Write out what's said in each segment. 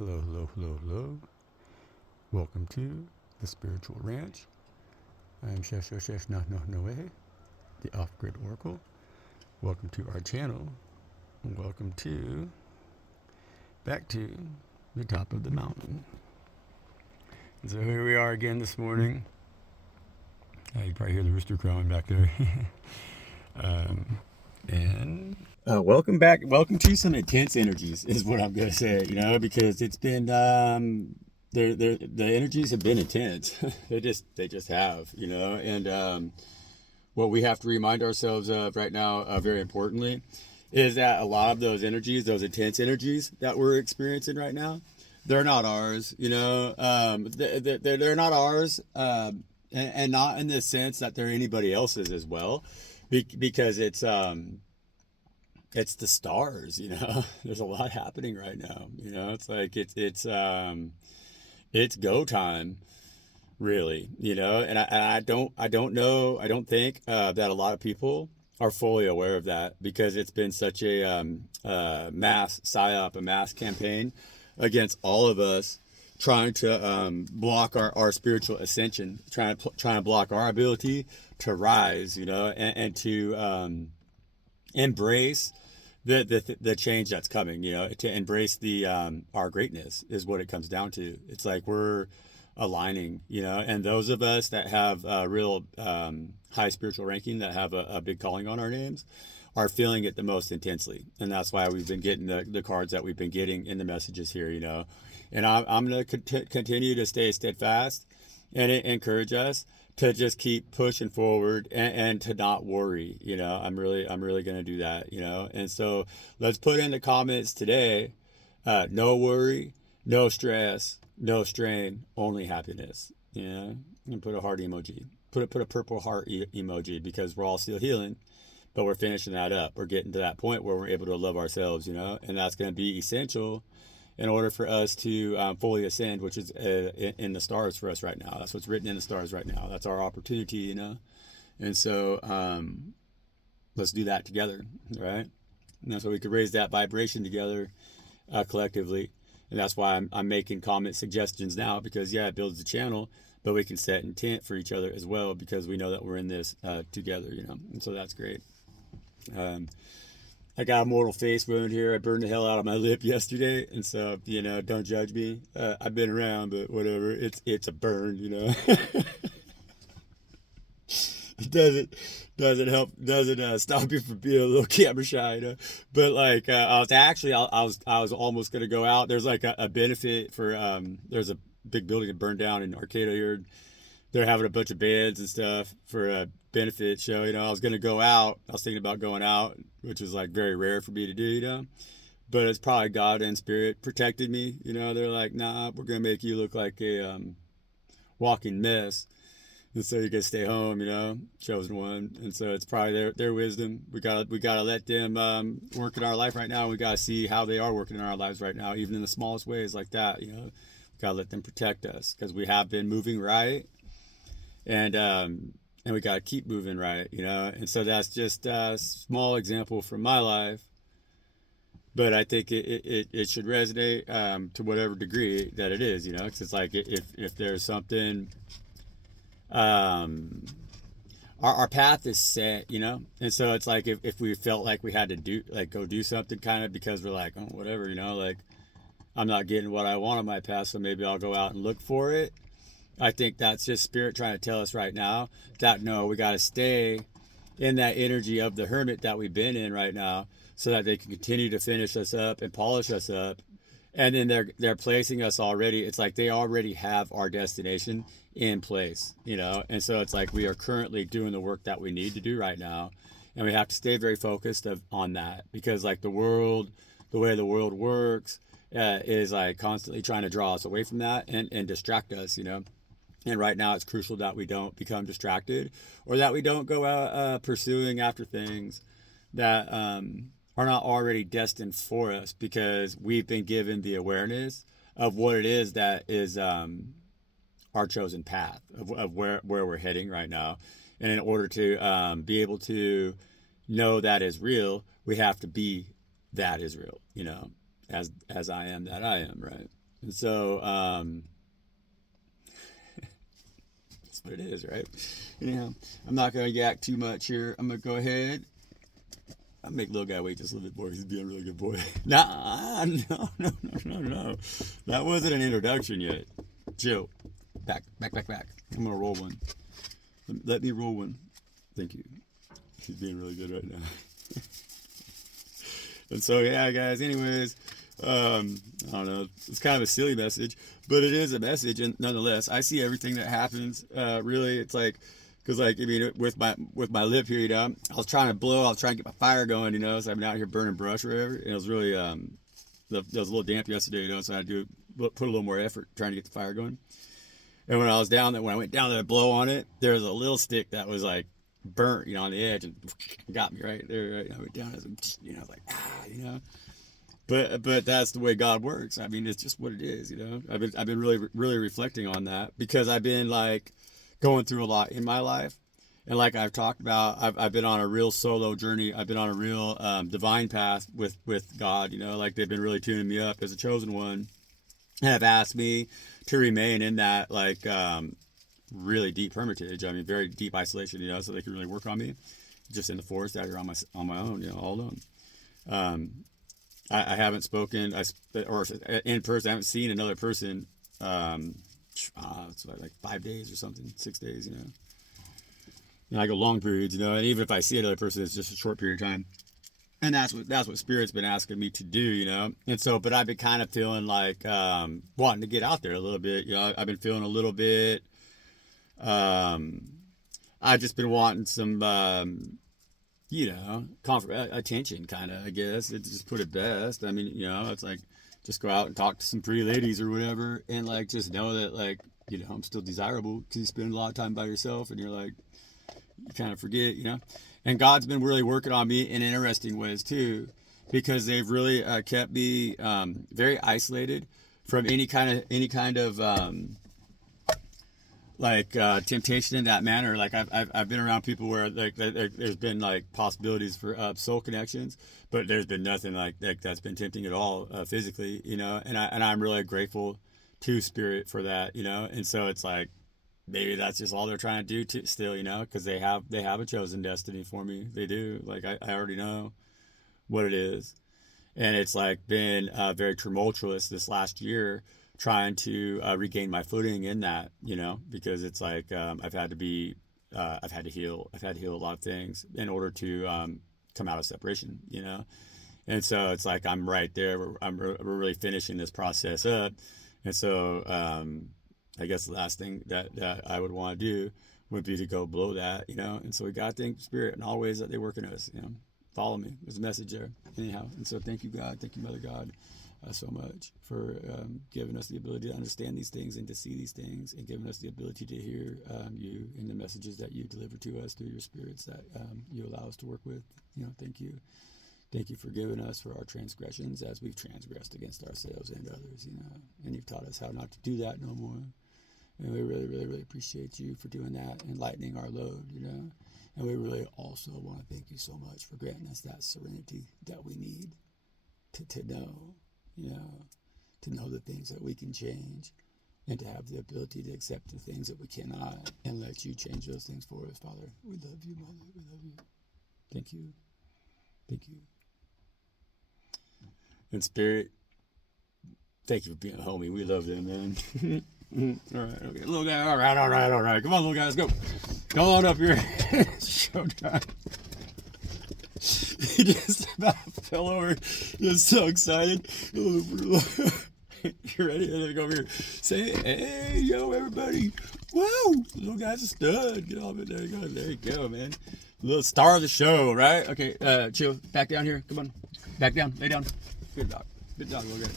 Hello. Welcome to the Spiritual Ranch. I'm Shesh Noe, the Off-Grid Oracle. Welcome to our channel. Welcome back to the top of the mountain. And so here we are again this morning. You probably hear the rooster crowing back there. Welcome back. Welcome to some intense energies is what I'm gonna say. Because it's been the energies have been intense. they just have. And what we have to remind ourselves of right now, very importantly, is that a lot of those energies, those intense energies that we're experiencing right now, they're not ours. They're not ours, and not in the sense that they're anybody else's as well, because it's the stars. There's a lot happening right now. It's like it's go time, really. And I don't think that a lot of people are fully aware of that, because it's been such a mass psyop, a mass campaign against all of us, trying to block our spiritual ascension, trying to block our ability to rise, and to embrace the change that's coming, to embrace our greatness is what it comes down to. It's like we're aligning, and those of us that have a real high spiritual ranking, that have a big calling on our names, are feeling it the most intensely. And that's why we've been getting the cards that we've been getting in the messages here, and I'm going to continue to stay steadfast and encourage us to just keep pushing forward and to not worry. I'm really going to do that, and so let's put in the comments today, no worry, no stress, no strain, only happiness. And put a heart emoji, put a purple heart emoji, because we're all still healing, but we're finishing that up. We're getting to that point where we're able to love ourselves, and that's going to be essential in order for us to fully ascend, which is in the stars for us right now. That's what's written in the stars right now. That's our opportunity, And so let's do that together, right? And that's why we could raise that vibration together collectively. And that's why I'm making comment suggestions now, because, it builds the channel, but we can set intent for each other as well, because we know that we're in this together, And so that's great. I got a mortal face wound here. I burned the hell out of my lip yesterday, and so don't judge me. I've been around, but whatever. It's a burn, It doesn't help. Doesn't stop you from being a little camera shy, But like I was almost gonna go out. There's like a benefit for there's a big building that burned down in Arcata here. They're having a bunch of bands and stuff for a benefit show. I was going to go out. I was thinking about going out, which is like very rare for me to do, But it's probably God and Spirit protected me. They're like, nah, we're going to make you look like a walking mess. And so you got to stay home, chosen one. And so it's probably their wisdom. We gotta let them work in our life right now. We got to see how they are working in our lives right now, even in the smallest ways like that. We got to let them protect us, because we have been moving right. And we got to keep moving right, and so that's just a small example from my life, but I think it should resonate to whatever degree that it is, because it's like if there's something, our path is set, and so it's like if we felt like we had to go do something kind of because we're like, oh, whatever, like I'm not getting what I want on my path, so maybe I'll go out and look for it. I think that's just Spirit trying to tell us right now that no, we got to stay in that energy of the hermit that we've been in right now, so that they can continue to finish us up and polish us up. And then they're placing us already. It's like they already have our destination in place, And so it's like we are currently doing the work that we need to do right now, and we have to stay very focused on that, because like the way the world works is like constantly trying to draw us away from that and distract us, And right now it's crucial that we don't become distracted, or that we don't go out pursuing after things that are not already destined for us, because we've been given the awareness of what it is that is our chosen path of where we're heading right now. And in order to be able to know that is real, we have to be that is real, as I am that I am, right? And so, that's what it is, right? Anyhow, I'm not going to yak too much here. I'm going to go ahead. I'll make little guy wait just a little bit more. He's being a really good boy. Nah, no. That wasn't an introduction yet. Chill. Back. I'm going to roll one. Let me roll one. Thank you. He's being really good right now. And so, yeah, guys, anyways, I don't know. It's kind of a silly message, but it is a message. And nonetheless, I see everything that happens. Really, it's like, because like, I mean, with my lip here, you know, I was trying to get my fire going, you know, so I've been out here burning brush or whatever. And it was really, it was a little damp yesterday, you know, so I had to put a little more effort trying to get the fire going. And when I went down there to blow on it, there was a little stick that was like burnt, you know, on the edge and got me right there. Right? I went down, you know, I was like, you know. But that's the way God works. I mean, it's just what it is, you know. I've been really reflecting on that because I've been like going through a lot in my life, and like I've talked about, I've been on a real solo journey. I've been on a real divine path with God, you know. Like they've been really tuning me up as a chosen one, and have asked me to remain in that like really deep hermitage. I mean, very deep isolation, you know, so they can really work on me, just in the forest out here on my own, you know, all alone. I haven't spoken, or in person. I haven't seen another person. It's like 5 days or something, 6 days, you know. And I go long periods, you know. And even if I see another person, it's just a short period of time. And that's what Spirit's been asking me to do, you know. And so, but I've been kind of feeling like wanting to get out there a little bit, you know. I've been feeling a little bit. I've just been wanting some. You know, attention, kind of, I guess. It just put it best. I mean, you know, it's like just go out and talk to some pretty ladies or whatever, and like just know that, like, you know, I'm still desirable because you spend a lot of time by yourself, and you're like, you kind of forget, you know. And God's been really working on me in interesting ways too, because they've really kept me very isolated from any kind of like temptation in that manner. Like I've been around people where like there's been like possibilities for soul connections, but there's been nothing like that's been tempting at all physically, you know. And I'm really grateful to Spirit for that, you know. And so it's like maybe that's just all they're trying to do still, you know, because they have a chosen destiny for me. They do. Like I already know what it is, and it's like been very tumultuous this last year trying to regain my footing in that, you know, because it's like I've had to heal a lot of things in order to come out of separation, you know. And so it's like I'm right there. We're really finishing this process up, and so I guess the last thing that I would want to do would be to go blow that, you know. And so we got to thank Spirit in all ways that they work in us, you know. Follow me. There's a message there, anyhow. And so thank you, God. Thank you, Mother God. So much for giving us the ability to understand these things and to see these things, and giving us the ability to hear you and the messages that you deliver to us through your spirits that you allow us to work with. You know, thank you. Thank you for giving us for our transgressions as we've transgressed against ourselves and others, you know, and you've taught us how not to do that no more. And we really appreciate you for doing that and lightening our load, you know. And we really also want to thank you so much for granting us that serenity that we need to know. You know, to know the things that we can change, and to have the ability to accept the things that we cannot, and let you change those things for us, Father. We love you, Mother. We love you. Thank you. Thank you. And Spirit, thank you for being a homie. We love them, man. All right, okay. Little guy, all right. Come on, little guy, let's go. Come on up here. Showtime. He just about fell over. He was so excited. You ready? Go over here. Say, hey, yo, everybody. Woo! Little guy's a stud. Get off it. There you go. There you go, man. Little star of the show, right? Okay, chill. Back down here. Come on. Back down. Lay down. Good dog. Good dog, little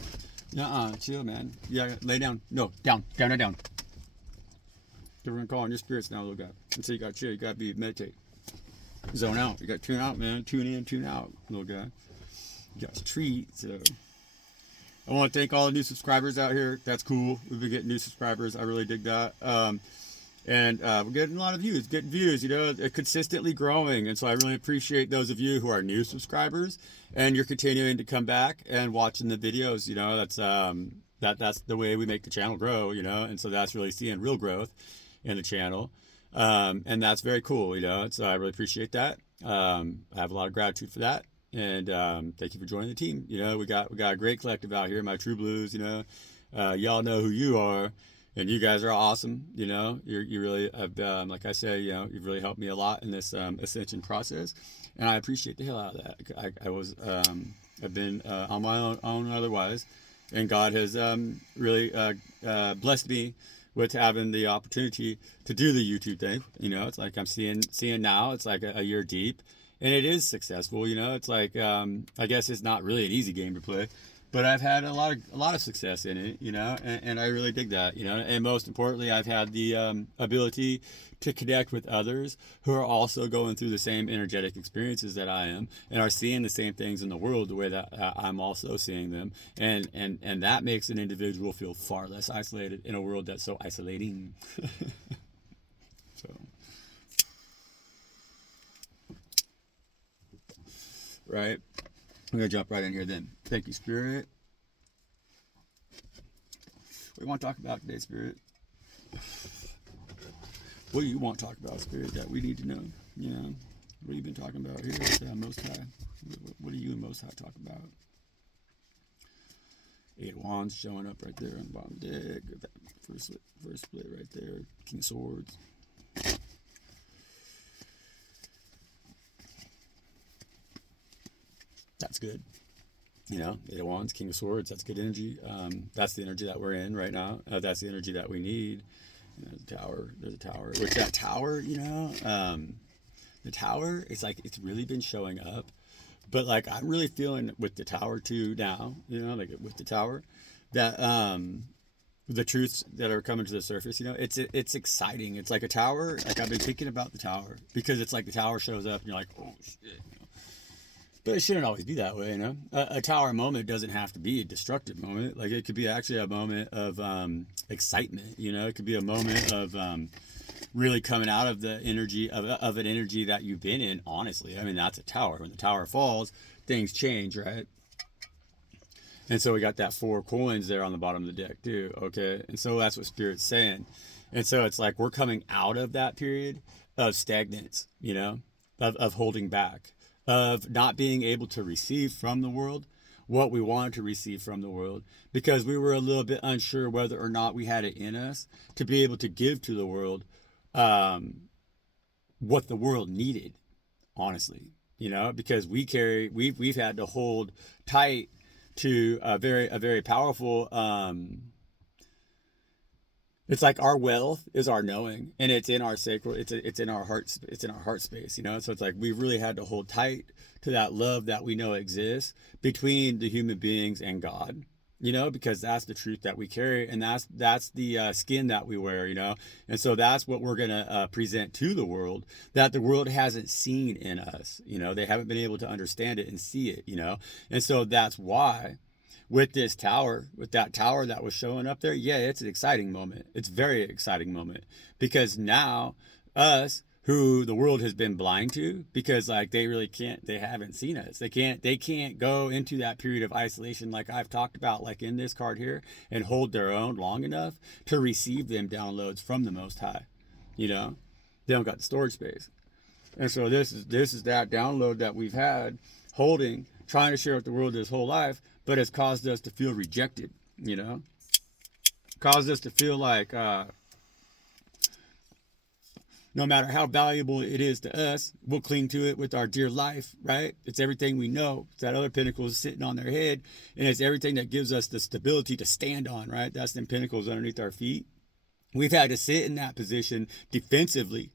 guy. Chill, man. Yeah, lay down. No, down. Down. We're going to call on your spirits now, little guy. And so you got to chill. You got to meditate. Zone out. You got to tune out, man. Tune in, tune out, little guy. You got a treat. So I want to thank all the new subscribers out here. That's cool. We've been getting new subscribers. I really dig that. And we're getting a lot of views. Getting views, you know, consistently growing. And so I really appreciate those of you who are new subscribers and you're continuing to come back and watching the videos. You know, that's the way we make the channel grow, and so that's really seeing real growth in the channel. And that's very cool, so I really appreciate that. I have a lot of gratitude for that. And thank you for joining the team. We got a great collective out here, my True Blues. Y'all know who you are, and you guys are awesome. You really have, like I say, you've really helped me a lot in this ascension process, and I appreciate the hell out of that. I've been on my own otherwise, and God has really blessed me with having the opportunity to do the YouTube thing. It's like I'm seeing now. It's like a year deep. And it is successful, It's like I guess it's not really an easy game to play, but I've had a lot of success in it, and I really dig that, And most importantly, I've had the ability to connect with others who are also going through the same energetic experiences that I am, and are seeing the same things in the world the way that I'm also seeing them, and that makes an individual feel far less isolated in a world that's so isolating. So. Right, we're gonna jump right in here then. Thank you, Spirit. What do you want to talk about today, Spirit? What do you want to talk about, Spirit, that we need to know? What have you been talking about here at Most High? What do you and Most High talk about? 8 of Wands showing up right there on the bottom deck. That first split right there. King of Swords. That's good. 8 of Wands, King of Swords, that's good energy. That's the energy that we're in right now. That's the energy that we need. There's a tower. Which that tower, the tower, it's like it's really been showing up. But like I'm really feeling with the tower too now, like with the tower, that the truths that are coming to the surface, it's exciting. It's like a tower. Like I've been thinking about the tower because it's like the tower shows up and you're like, oh shit. But it shouldn't always be that way, A tower moment doesn't have to be a destructive moment. Like it could be actually a moment of excitement, It could be a moment of really coming out of the energy of an energy that you've been in, honestly. I mean, that's a tower. When the tower falls, things change, right? And so we got that 4 coins there on the bottom of the deck too, okay? And so that's what Spirit's saying. And so it's like we're coming out of that period of stagnance, of holding back, of not being able to receive from the world what we wanted to receive from the world, because we were a little bit unsure whether or not we had it in us to be able to give to the world what the world needed, honestly, because we've had to hold tight to a very powerful it's like our wealth is our knowing, and it's in our sacred, it's in our heart, space, So it's like we really had to hold tight to that love that we know exists between the human beings and God, because that's the truth that we carry, and that's the skin that we wear, And so that's what we're gonna present to the world that the world hasn't seen in us, They haven't been able to understand it and see it, And so that's why. With that tower that was showing up there, yeah, it's an exciting moment. It's a very exciting moment, because now us, who the world has been blind to, because like they haven't seen us. They can't go into that period of isolation like I've talked about, like in this card here, and hold their own long enough to receive them downloads from the Most High. They don't got the storage space. And so this is that download that we've had holding, trying to share with the world this whole life, but it's caused us to feel rejected, caused us to feel like no matter how valuable it is to us, we'll cling to it with our dear life, right? It's everything we know. It's that other pinnacle is sitting on their head, and it's everything that gives us the stability to stand on, right? That's them pinnacles underneath our feet. We've had to sit in that position defensively,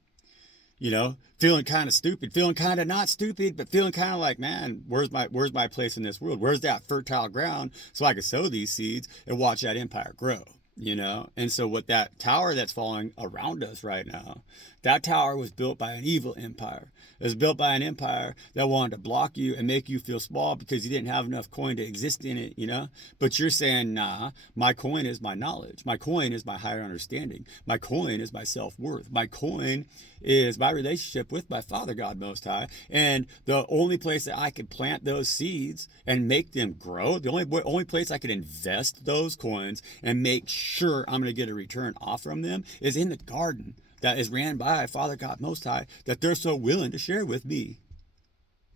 feeling kind of stupid, feeling kind of not stupid, but feeling kind of like, man, where's my place in this world? Where's that fertile ground so I can sow these seeds and watch that empire grow? you know? And so what that tower that's falling around us right now, that tower was built by an evil empire. It was built by an empire that wanted to block you and make you feel small because you didn't have enough coin to exist in it, you know? But you're saying, nah, my coin is my knowledge. My coin is my higher understanding. My coin is my self-worth. My coin is my relationship with my Father God Most High. And the only place that I could plant those seeds and make them grow, the only place I could invest those coins and make sure I'm going to get a return off from them is in the garden that is ran by Father God Most High, that they're so willing to share with me.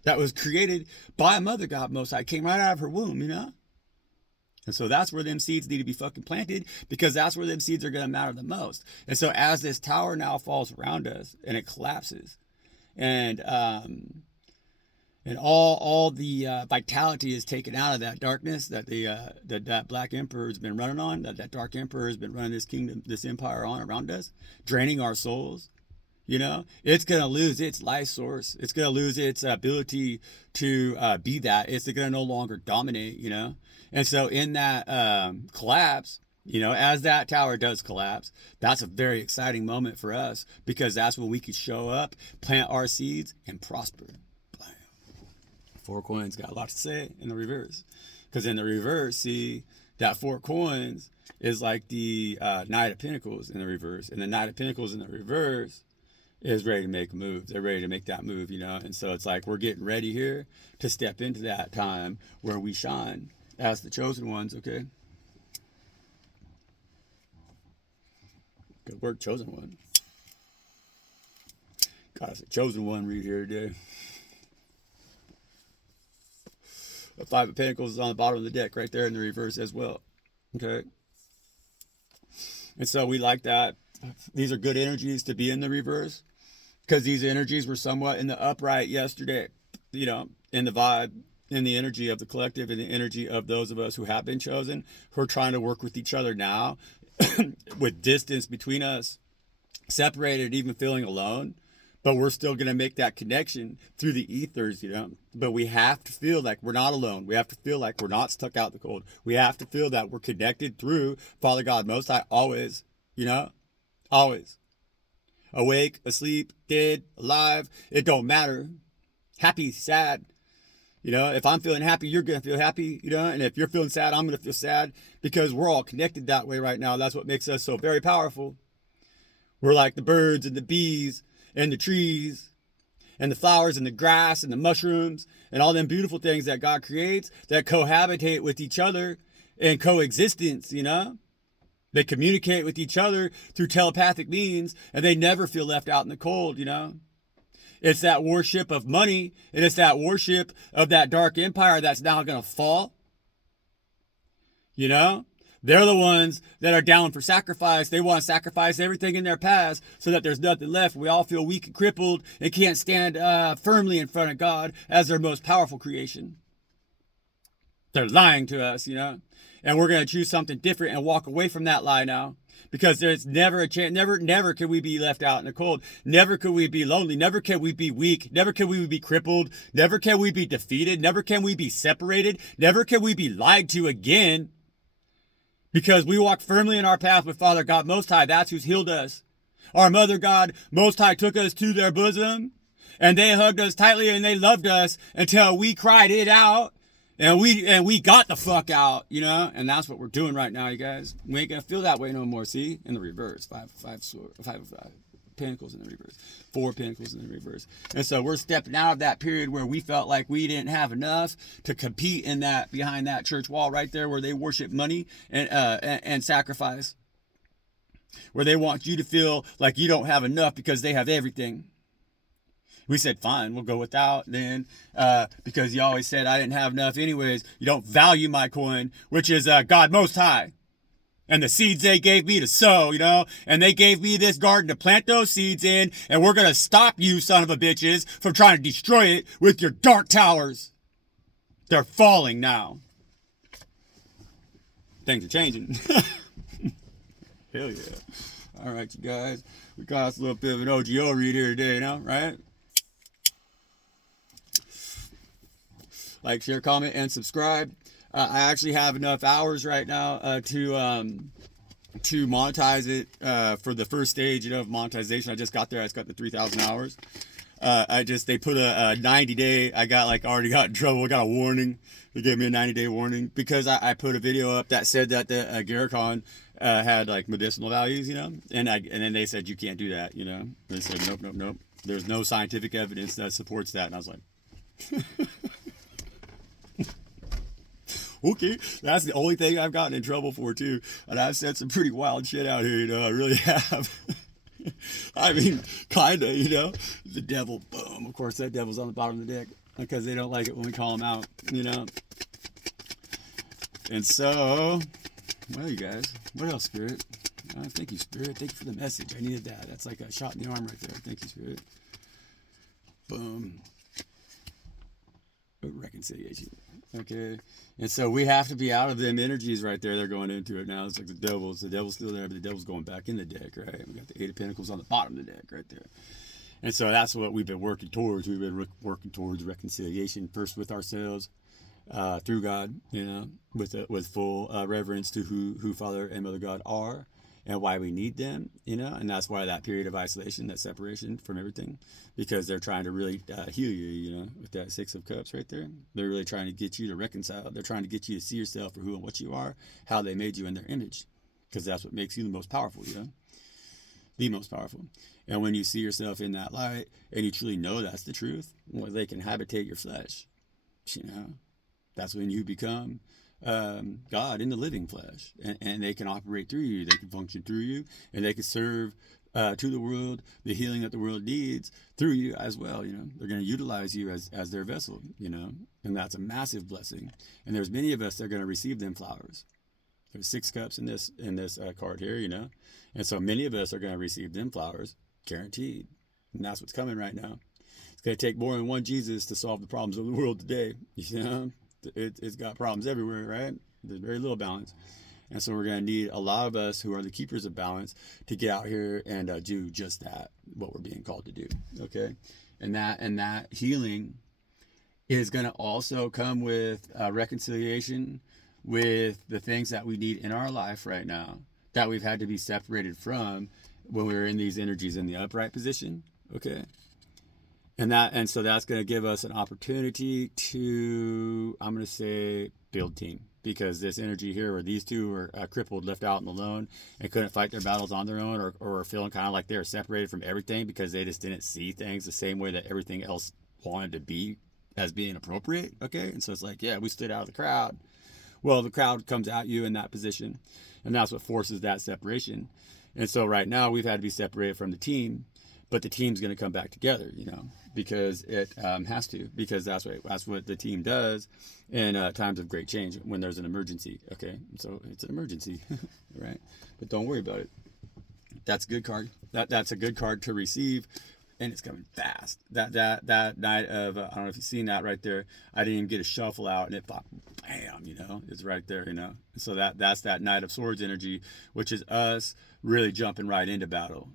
That was created by a Mother God Most High, came right out of her womb, you know? And so that's where them seeds need to be fucking planted, because that's where them seeds are going to matter the most. And so as this tower now falls around us and it collapses, and all the vitality is taken out of that darkness that that black emperor has been running on, that dark emperor has been running this kingdom, this empire on around us, draining our souls. You know, it's going to lose its life source. It's going to lose its ability to be that. It's going to no longer dominate, you know. And so in that collapse, you know, as that tower does collapse, that's a very exciting moment for us, because that's when we can show up, plant our seeds, and prosper. 4 coins got a lot to say in the reverse, because in the reverse, see, that 4 coins is like the Knight of Pentacles in the reverse, and the Knight of Pentacles in the reverse is ready to make a move. They're ready to make that move, you know. And so it's like we're getting ready here to step into that time where we shine as the chosen ones. Okay, good work, chosen one. Got us a chosen one read here today. The 5 of Pentacles is on the bottom of the deck right there in the reverse as well. Okay. And so we like that. These are good energies to be in the reverse, because these energies were somewhat in the upright yesterday, you know, in the vibe, in the energy of the collective, in the energy of those of us who have been chosen, who are trying to work with each other now with distance between us, separated, even feeling alone. But we're still going to make that connection through the ethers, you know. But we have to feel like we're not alone. We have to feel like we're not stuck out in the cold. We have to feel that we're connected through Father God Most High always, you know, always. Awake, asleep, dead, alive, it don't matter. Happy, sad. You know, if I'm feeling happy, you're going to feel happy, you know. And if you're feeling sad, I'm going to feel sad, because we're all connected that way right now. That's what makes us so very powerful. We're like the birds and the bees and the trees and the flowers and the grass and the mushrooms and all them beautiful things that God creates that cohabitate with each other in coexistence, you know. They communicate with each other through telepathic means, and they never feel left out in the cold, you know. It's that worship of money, and it's that worship of that dark empire that's now going to fall. You know, they're the ones that are down for sacrifice. They want to sacrifice everything in their past so that there's nothing left. We all feel weak and crippled and can't stand firmly in front of God as their most powerful creation. They're lying to us, you know. And we're going to choose something different and walk away from that lie now, because there's never a chance. Never can we be left out in the cold. Never could we be lonely. Never can we be weak. Never can we be crippled. Never can we be defeated. Never can we be separated. Never can we be lied to again, because we walk firmly in our path with Father God Most High. That's who's healed us. Our Mother God Most High took us to their bosom, and they hugged us tightly, and they loved us until we cried it out. And we got the fuck out, you know, and that's what we're doing right now, you guys. We ain't gonna feel that way no more. See, in the reverse, five pentacles in the reverse, 4 pentacles in the reverse, and so we're stepping out of that period where we felt like we didn't have enough to compete in that, behind that church wall right there, where they worship money and sacrifice, where they want you to feel like you don't have enough because they have everything. We said, fine, we'll go without then, because you always said I didn't have enough anyways. You don't value my coin, which is God Most High. And the seeds they gave me to sow, you know, and they gave me this garden to plant those seeds in, and we're going to stop you, son of a bitches, from trying to destroy it with your dark towers. They're falling now. Things are changing. Hell yeah. All right, you guys. We got us a little bit of an OGO read here today, you know, right? Like, share, comment, and subscribe. I actually have enough hours right now to to monetize it for the first stage, of monetization. I just got there. I just got the 3,000 hours. They put a 90-day. I already got in trouble. I got a warning. They gave me a 90-day warning because I put a video up that said that the Garicon had like medicinal values, and then they said you can't do that, They said nope. There's no scientific evidence that supports that, and I was like, okay, that's the only thing I've gotten in trouble for too, and I've said some pretty wild shit out here, I really have. I mean, kinda, the devil, boom. Of course, that devil's on the bottom of the deck because they don't like it when we call him out, And so, well, you guys, what else, Spirit? Thank you, Spirit. Thank you for the message. I needed that. That's like a shot in the arm right there. Thank you, Spirit. Boom. Reconciliation. Okay. And so we have to be out of them energies right there. They're going into it now. It's like the devil's still there, but the devil's going back in the deck, right? We got the Eight of Pentacles on the bottom of the deck right there. And so that's what we've been working towards. We've been working towards reconciliation, first with ourselves, through God, with full reverence to who Father and Mother God are and why we need them, and that's why that period of isolation, that separation from everything, because they're trying to really heal you, with that Six of Cups right there. They're really trying to get you to reconcile. They're trying to get you to see yourself for who and what you are, how they made you in their image, because that's what makes you the most powerful, the most powerful. And when you see yourself in that light and you truly know that's the truth, well, they can habitate your flesh, That's when you become God in the living flesh, and they can operate through you. They can function through you, and they can serve to the world the healing that the world needs through you as well. They're going to utilize you as their vessel. And that's a massive blessing. And there's many of us that are going to receive them flowers. There's 6 cups in this card here, and so many of us are going to receive them flowers, guaranteed. And that's what's coming right now. It's going to take more than one Jesus to solve the problems of the world today. It's got problems everywhere, right? There's very little balance. And so we're going to need a lot of us who are the keepers of balance to get out here and do just that, what we're being called to do, okay? And that healing is going to also come with reconciliation with the things that we need in our life right now that we've had to be separated from when we were in these energies in the upright position, okay? And so that's going to give us an opportunity to, I'm going to say, build team. Because this energy here, where these two were crippled, left out and alone, and couldn't fight their battles on their own, or feeling kind of like they were separated from everything because they just didn't see things the same way that everything else wanted to be as being appropriate, okay? And so it's like, yeah, we stood out of the crowd. Well, the crowd comes at you in that position, and that's what forces that separation. And so right now, we've had to be separated from the team, but the team's going to come back together, because it has to, because that's what the team does in times of great change, when there's an emergency, okay? So it's an emergency, right? But don't worry about it. That's a good card. That's a good card to receive, and it's coming fast. That night of, I don't know if you've seen that right there, I didn't even get a shuffle out, and it popped, bam, it's right there, So that's that Knight of Swords energy, which is us really jumping right into battle.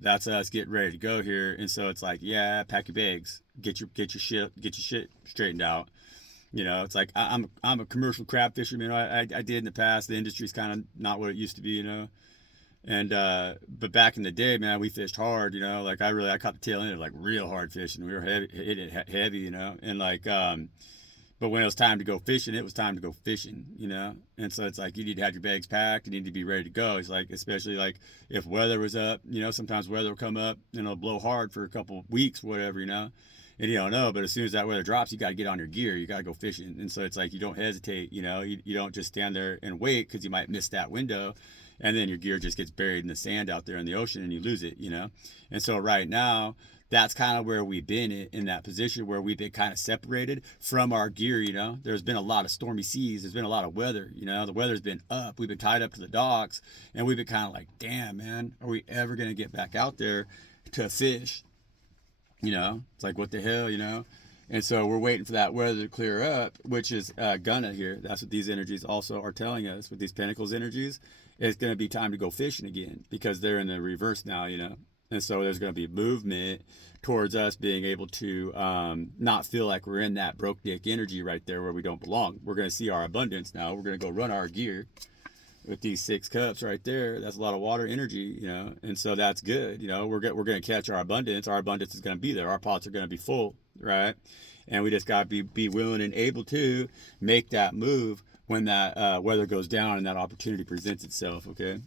That's us getting ready to go here. And so it's like, yeah, pack your bags, get your shit straightened out. It's like, I'm a commercial crab fisherman. I did in the past. The industry's kind of not what it used to be, and but back in the day, man, we fished hard, like I caught the tail end of like real hard fishing. We were heavy, and like, but when it was time to go fishing, it was time to go fishing, And so it's like, you need to have your bags packed. You need to be ready to go. It's like, especially like if weather was up, sometimes weather will come up and it'll blow hard for a couple weeks, whatever, and you don't know. But as soon as that weather drops, you got to get on your gear. You got to go fishing. And so it's like, you don't hesitate, you don't just stand there and wait because you might miss that window. And then your gear just gets buried in the sand out there in the ocean and you lose it, And so right now, that's kind of where we've been in that position where we've been kind of separated from our gear, There's been a lot of stormy seas. There's been a lot of weather, The weather's been up. We've been tied up to the docks, and we've been kind of like, damn, man, are we ever going to get back out there to fish? It's like, what the hell, And so we're waiting for that weather to clear up, which is gonna here. That's what these energies also are telling us with these Pentacles energies. It's going to be time to go fishing again because they're in the reverse now, And so there's going to be movement towards us being able to not feel like we're in that broke dick energy right there where we don't belong. We're going to see our abundance now. We're going to go run our gear. with these 6 cups right there. That's a lot of water energy, and so that's good. We're going to catch our abundance. Our abundance is going to be there. Our pots are going to be full, right? And we just got to be willing and able to make that move when that weather goes down and that opportunity presents itself. Okay.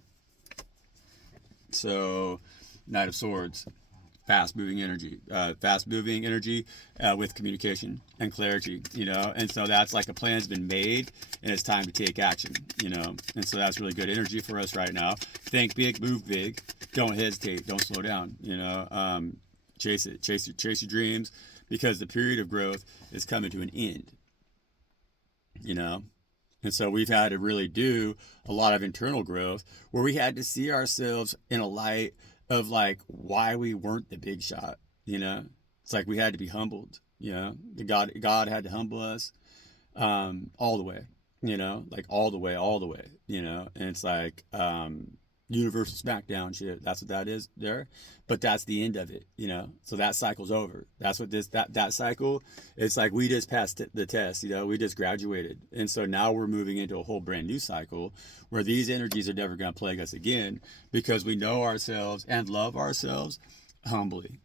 So, Knight of Swords, fast moving energy with communication and clarity, and so that's like a plan's been made and it's time to take action, and so that's really good energy for us right now. Think big, move big, don't hesitate, don't slow down, chase your dreams, because the period of growth is coming to an end, and so we've had to really do a lot of internal growth where we had to see ourselves in a light of like why we weren't the big shot. It's like we had to be humbled. God had to humble us all the way. Like all the way. And it's like universal smackdown shit. That's what that is there. But that's the end of it. So that cycle's over. That's what that cycle. It's like we just passed the test. We just graduated, and so now we're moving into a whole brand new cycle where these energies are never going to plague us again, because we know ourselves and love ourselves humbly.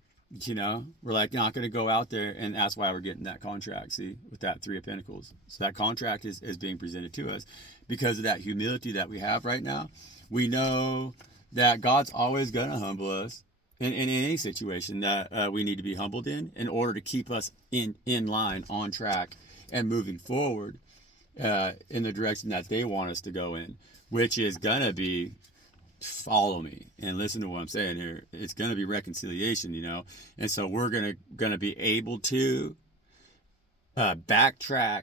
We're like not going to go out there, and that's why we're getting that contract. See, with that 3 of Pentacles. So that contract is being presented to us because of that humility that we have right now. We know that God's always going to humble us in any situation that we need to be humbled in order to keep us in line, on track, and moving forward in the direction that they want us to go in, which is going to be, follow me and listen to what I'm saying here. It's going to be reconciliation, and so we're going to be able to backtrack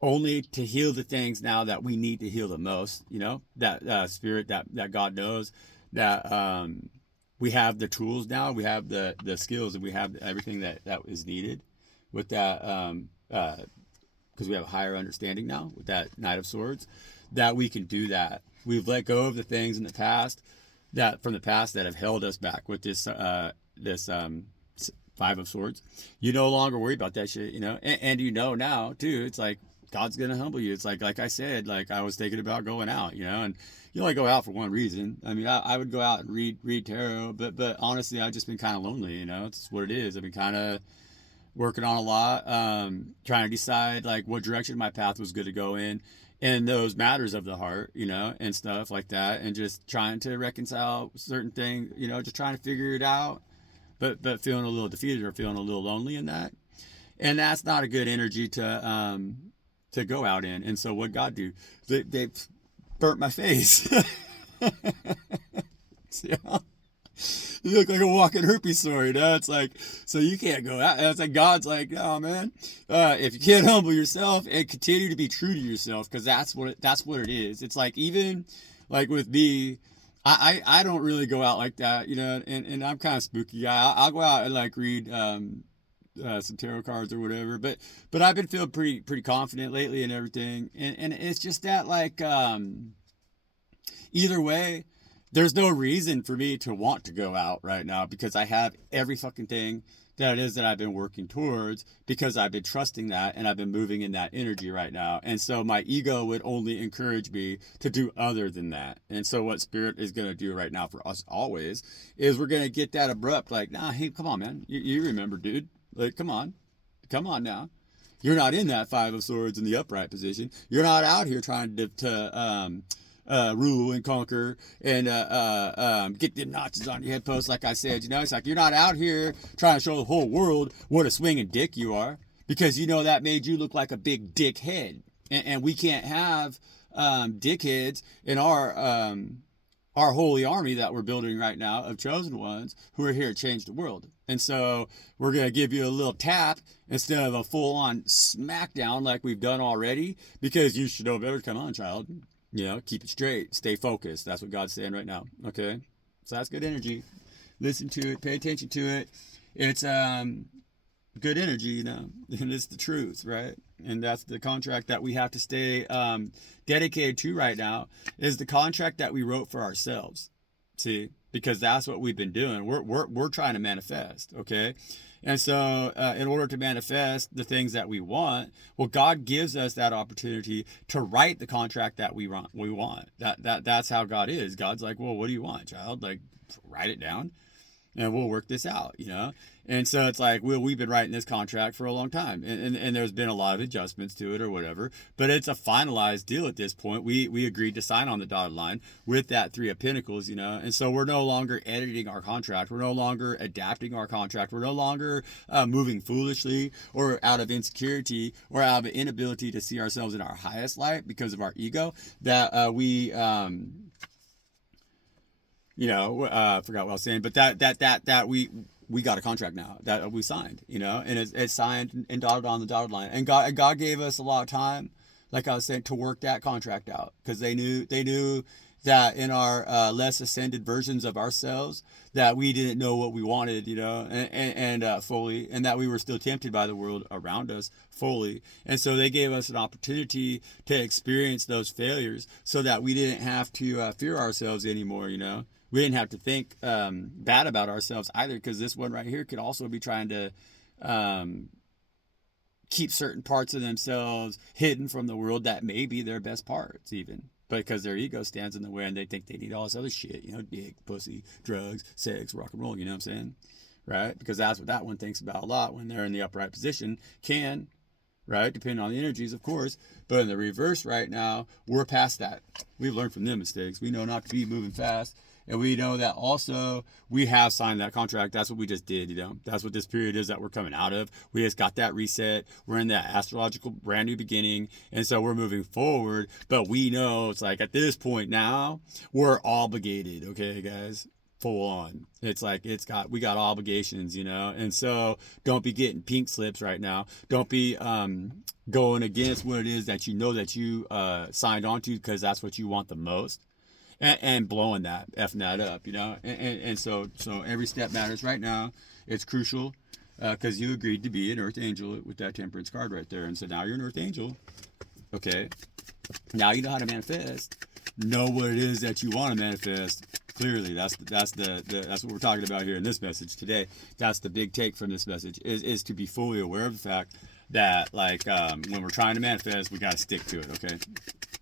only to heal the things now that we need to heal the most, that spirit that God knows that we have the tools now, we have the skills, and we have everything that is needed with that, because we have a higher understanding now with that Knight of Swords, that we can do that. We've let go of the things in the past that have held us back with this 5 of Swords. You no longer worry about that shit, and now too, it's like God's going to humble you. It's like I said, like I was thinking about going out, and you only go out for one reason. I mean, I would go out and read tarot, but honestly, I've just been kind of lonely, it's what it is. I've been kind of working on a lot, trying to decide like what direction my path was good to go in those matters of the heart, and stuff like that, and just trying to reconcile certain things, just trying to figure it out, but feeling a little defeated or feeling a little lonely in that. And that's not a good energy to go out in. And so what God do? They burnt my face. You look like a walking herpes sore, It's like, so you can't go out. It's like God's like, oh man, if you can't humble yourself and continue to be true to yourself, because that's what it is. It's like, even like with me, I don't really go out like that, and I'm kind of spooky guy. I'll go out and like read some tarot cards or whatever, but I've been feeling pretty confident lately and everything, and it's just that like either way, there's no reason for me to want to go out right now, because I have every fucking thing that it is that I've been working towards, because I've been trusting that and I've been moving in that energy right now. And so my ego would only encourage me to do other than that. And so what Spirit is going to do right now for us always is we're going to get that abrupt, like, nah, hey, come on, man. You remember, dude. Like, come on now. You're not in that 5 of Swords in the upright position. You're not out here trying to rule and conquer and get the notches on your head post, like I said. It's like you're not out here trying to show the whole world what a swinging dick you are, because that made you look like a big dick head, and we can't have dickheads in our holy army that we're building right now of chosen ones who are here to change the world. And so we're going to give you a little tap instead of a full-on smackdown like we've done already, because you should know better. Come on, child. Keep it straight. Stay focused. That's what God's saying right now. Okay? So that's good energy. Listen to it. Pay attention to it. It's good energy, and it's the truth, right? And that's the contract that we have to stay dedicated to right now, is the contract that we wrote for ourselves. See? Because that's what we've been doing. We're trying to manifest, okay? And so, in order to manifest the things that we want, well, God gives us that opportunity to write the contract that we want. That's how God is. God's like, well, what do you want, child? Like, write it down and we'll work this out, you know? And so it's like, well, we've been writing this contract for a long time, and there's been a lot of adjustments to it or whatever, but it's a finalized deal at this point. We agreed to sign on the dotted line with that Three of Pentacles, you know? And so we're no longer editing our contract. We're no longer adapting our contract. We're no longer moving foolishly or out of insecurity or out of an inability to see ourselves in our highest light because of our ego that I forgot what I was saying, but that we got a contract now that we signed, you know, and it's signed and dotted on the dotted line. And God gave us a lot of time, like I was saying, to work that contract out, because they knew that in our less ascended versions of ourselves that we didn't know what we wanted, you know, and fully, and that we were still tempted by the world around us fully. And so they gave us an opportunity to experience those failures so that we didn't have to fear ourselves anymore, you know. We didn't have to think bad about ourselves either, because this one right here could also be trying to keep certain parts of themselves hidden from the world that may be their best parts even. But because their ego stands in the way and they think they need all this other shit, you know, dick, pussy, drugs, sex, rock and roll, you know what I'm saying? Right? Because that's what that one thinks about a lot when they're in the upright position. Right? Depending on the energies, of course. But in the reverse right now, we're past that. We've learned from them mistakes. We know not to be moving fast. And we know that also we have signed that contract. That's what we just did, you know. That's what this period is that we're coming out of. We just got that reset. We're in that astrological brand new beginning. And so we're moving forward. But we know it's like at this point now, we're obligated, okay, guys? Full on. It's like we got obligations, you know. And so don't be getting pink slips right now. Don't be going against what it is that you know that you signed on to because that's what you want the most. And blowing that, effing that up, you know? And so every step matters right now. It's crucial because you agreed to be an Earth Angel with that Temperance card right there. And so now you're an Earth Angel. Okay. Now you know how to manifest. Know what it is that you want to manifest. Clearly, that's what we're talking about here in this message today. That's the big take from this message is to be fully aware of the fact that when we're trying to manifest, we got to stick to it, okay?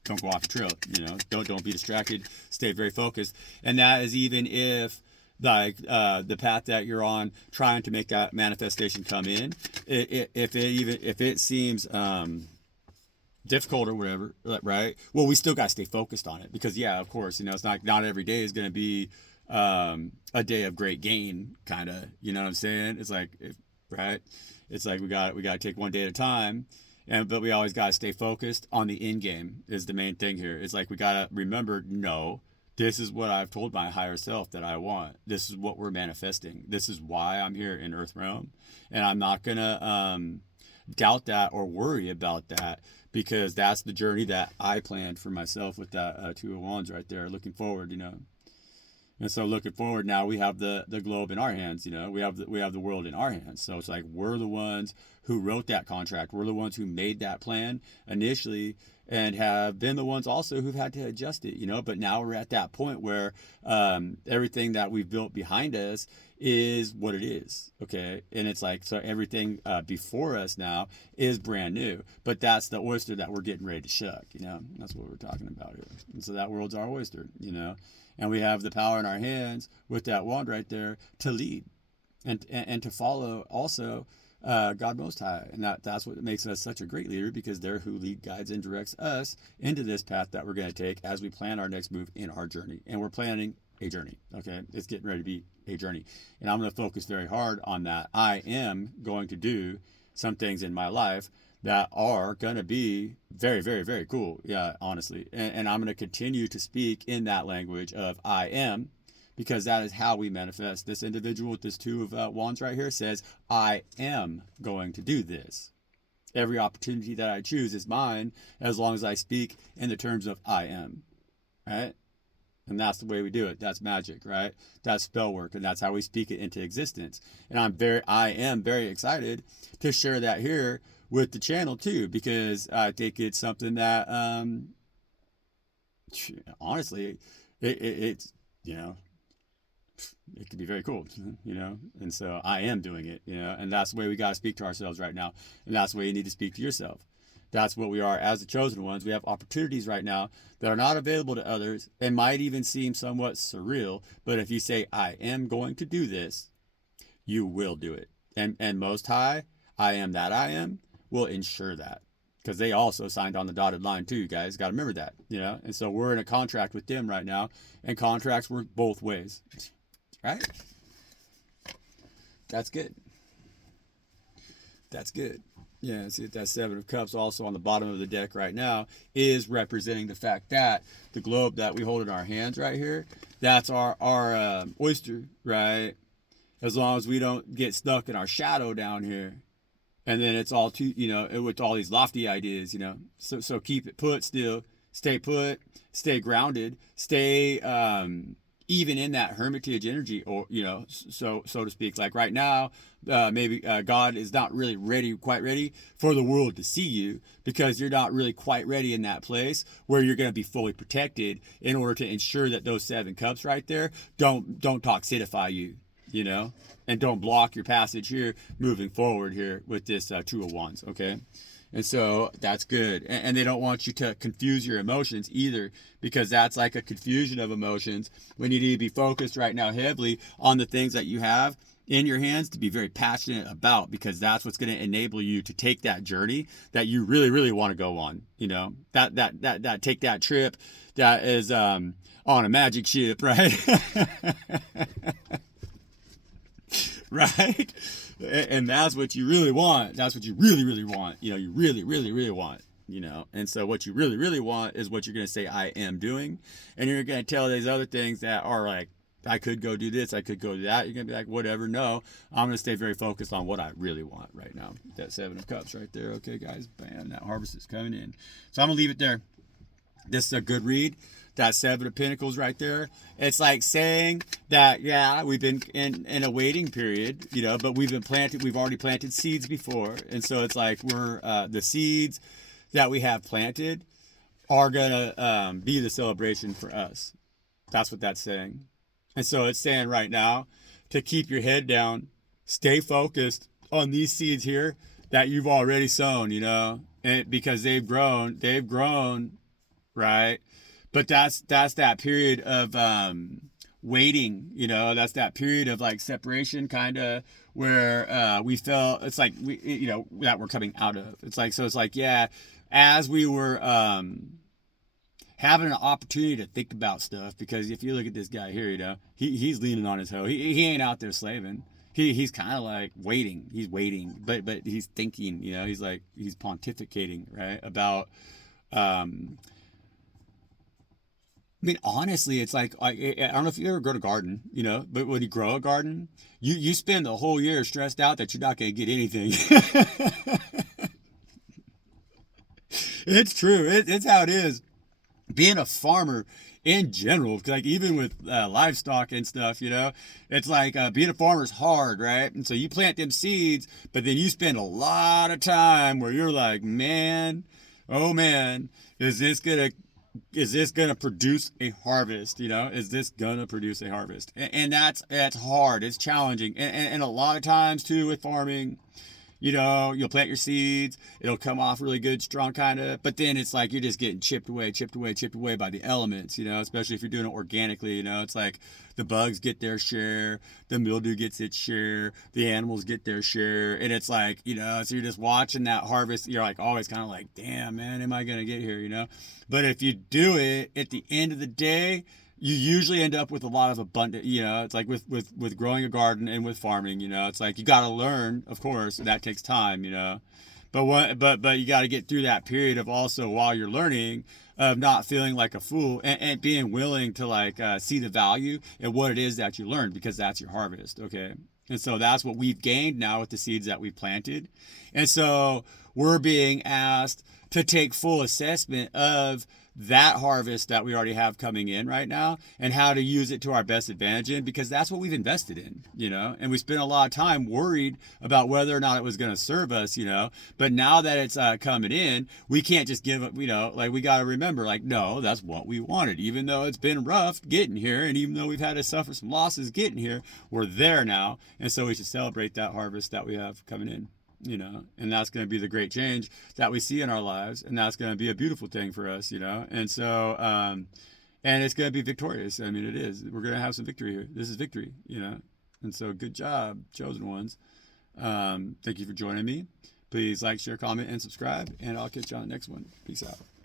Don't go off the trail, you know. Don't be distracted. Stay very focused. And that is even if the path that you're on, trying to make that manifestation come in, if it seems difficult or whatever, right? Well, we still got to stay focused on it, because yeah, of course, you know, it's not every day is going to be a day of great gain, kind of. You know what I'm saying? It's like, right? It's like we got to take one day at a time. But we always got to stay focused on the end game is the main thing here. It's like we got to remember, no, this is what I've told my higher self that I want. This is what we're manifesting. This is why I'm here in Earth Realm. And I'm not going to doubt that or worry about that, because that's the journey that I planned for myself with that Two of Wands right there, looking forward, you know. And so looking forward now, we have the globe in our hands, you know. We have the world in our hands. So it's like we're the ones who wrote that contract. We're the ones who made that plan initially, and have been the ones also who've had to adjust it, you know. But now we're at that point where everything that we've built behind us is what it is, okay? And it's like, so everything before us now is brand new. But that's the oyster that we're getting ready to shuck, you know. That's what we're talking about here. And so that world's our oyster, you know. And we have the power in our hands with that wand right there to lead and to follow also God Most High. And that's what makes us such a great leader, because they're who lead, guides, and directs us into this path that we're going to take as we plan our next move in our journey. And we're planning a journey, okay? It's getting ready to be a journey. And I'm going to focus very hard on that. I am going to do some things in my life that are going to be very, very, very cool. Yeah, honestly. And I'm going to continue to speak in that language of I am, because that is how we manifest. This individual with this Two of Wands right here says, I am going to do this. Every opportunity that I choose is mine, as long as I speak in the terms of I am, right? And that's the way we do it. That's magic, right? That's spell work, and that's how we speak it into existence. And I am very excited to share that here with the channel too, because I think it's something that honestly, it's, you know, it could be very cool, you know? And so I am doing it, you know? And that's the way we got to speak to ourselves right now. And that's the way you need to speak to yourself. That's what we are as the chosen ones. We have opportunities right now that are not available to others and might even seem somewhat surreal. But if you say, I am going to do this, you will do it. And Most High, I am that I am, will ensure that. Because they also signed on the dotted line too, you guys. Got to remember that, you know? And so we're in a contract with them right now. And contracts work both ways. Right? That's good. That's good. Yeah, see that Seven of Cups also on the bottom of the deck right now is representing the fact that the globe that we hold in our hands right here, that's our oyster, right? As long as we don't get stuck in our shadow down here. And then it's all too, you know, with all these lofty ideas, you know. So keep it put still, stay put, stay grounded, stay even in that hermitage energy, or you know, so to speak. Like right now, maybe God is not really quite ready for the world to see you because you're not really quite ready in that place where you're going to be fully protected in order to ensure that those 7 cups right there don't toxify you, you know, and don't block your passage here moving forward here with this 2 of Wands, okay? And so that's good. And they don't want you to confuse your emotions either, because that's like a confusion of emotions when you need to be focused right now heavily on the things that you have in your hands to be very passionate about, because that's what's going to enable you to take that journey that you really want to go on, you know, that take that trip that is on a magic ship, right? Right? And that's what you really want. That's what you really want. You know, you really want, you know. And so what you really want is what you're going to say, I am doing. And you're going to tell these other things that are like, I could go do this, I could go do that. You're going to be like, whatever. No, I'm going to stay very focused on what I really want right now. That 7 of Cups right there. Okay, guys. Bam, that harvest is coming in. So I'm going to leave it there. This is a good read. That 7 of Pentacles right there. It's like saying that, yeah, we've been in a waiting period, you know, but we've already planted seeds before. And so it's like the seeds that we have planted are going to be the celebration for us. That's what that's saying. And so it's saying right now to keep your head down, stay focused on these seeds here that you've already sown, you know, and because they've grown, right? But that's that period of waiting, you know, that's that period of like separation kind of where we felt it's like we, you know, that we're coming out of. It's like, so it's like, yeah, as we were having an opportunity to think about stuff, because if you look at this guy here, you know, he's leaning on his hoe. He ain't out there slaving. He's kind of like waiting. He's waiting, but he's thinking, you know, he's pontificating, right? About I mean, honestly, it's like, I don't know if you ever grow a garden, you know, but when you grow a garden, you spend the whole year stressed out that you're not going to get anything. It's true. It's how it is. Being a farmer in general, like even with livestock and stuff, you know, it's like being a farmer is hard, right? And so you plant them seeds, but then you spend a lot of time where you're like, man, oh man, is this gonna produce a harvest? You know, is this gonna produce a harvest? And that's hard. It's challenging. And a lot of times too with farming, you know, you'll plant your seeds, it'll come off really good, strong kind of, but then it's like you're just getting chipped away by the elements, you know, especially if you're doing it organically, you know, it's like the bugs get their share, the mildew gets its share, the animals get their share, and it's like, you know, so you're just watching that harvest, you're like always kind of like, damn, man, am I going to get here, you know? But if you do it at the end of the day, you usually end up with a lot of abundant, you know, it's like with growing a garden and with farming, you know, it's like you got to learn, of course, that takes time, you know, but you got to get through that period of also while you're learning of not feeling like a fool and being willing to like see the value in what it is that you learned, because that's your harvest. Okay. And so that's what we've gained now with the seeds that we planted. And so we're being asked to take full assessment of that harvest that we already have coming in right now and how to use it to our best advantage in, because that's what we've invested in, and we spent a lot of time worried about whether or not it was going to serve us, but now that it's coming in, we can't just give it, like we got to remember, like, no, that's what we wanted, even though it's been rough getting here. And even though we've had to suffer some losses getting here, we're there now. And so we should celebrate that harvest that we have coming in. And that's going to be the great change that we see in our lives, and that's going to be a beautiful thing for us, and so and it's going to be victorious. I mean, it is. We're going to have some victory here. This is victory, and so good job, chosen ones. Thank you for joining me. Please like, share, comment, and subscribe, and I'll catch you on the next one. Peace out.